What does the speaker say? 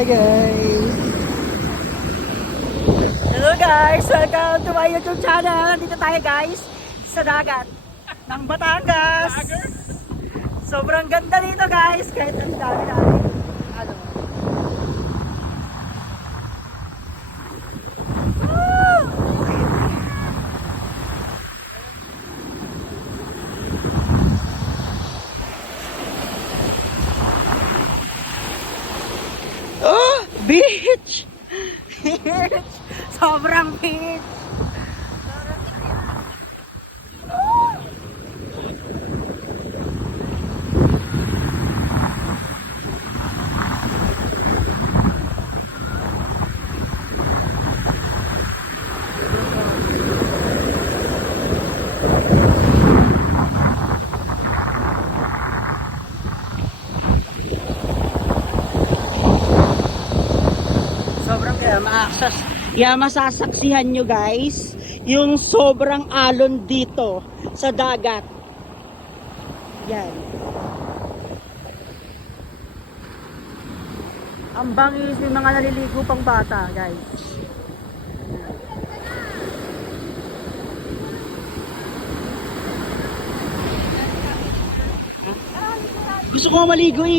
Hi guys! Hello guys! Welcome to my YouTube channel! Dito tayo guys sa dagat ng Batangas! Sobrang ganda dito guys! Kahit ang dami namin. Ano? Oh! Beach! Beach! Sobrang beach! Sobrang masasaksihan nyo guys yung sobrang alon dito sa dagat. Yan. Ang bangis, may mga naliligo pang bata guys. Gusto ko maligo eh.